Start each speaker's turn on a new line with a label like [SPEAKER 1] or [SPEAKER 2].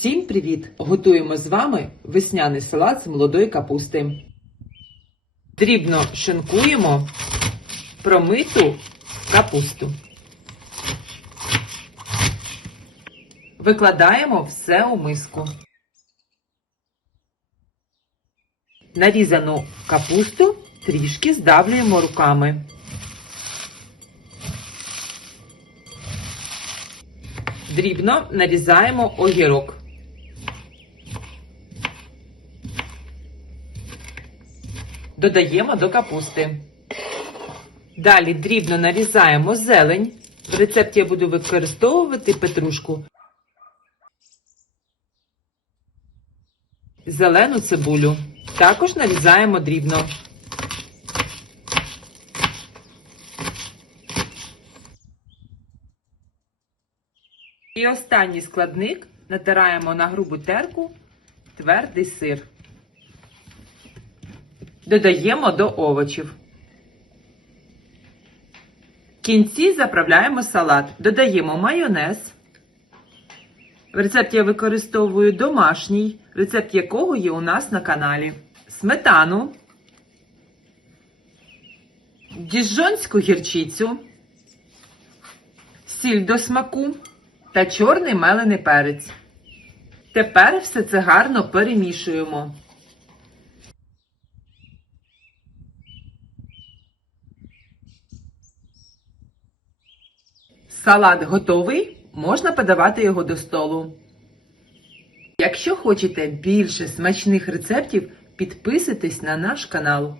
[SPEAKER 1] Всім привіт! Готуємо з вами весняний салат з молодої капусти. Дрібно шинкуємо промиту капусту. Викладаємо все у миску. Нарізану капусту трішки здавлюємо руками. Дрібно нарізаємо огірок. Додаємо до капусти. Далі дрібно нарізаємо зелень. В рецепті я буду використовувати петрушку. Зелену цибулю. Також нарізаємо дрібно. І останній складник натираємо на грубу терку твердий сир. Додаємо до овочів. В кінці заправляємо салат. Додаємо майонез. В рецепті я використовую домашній, рецепт якого є у нас на каналі. Сметану, діжонську гірчицю, сіль до смаку та чорний мелений перець. Тепер все це гарно перемішуємо. Салат готовий, можна подавати його до столу. Якщо хочете більше смачних рецептів, підписуйтесь на наш канал.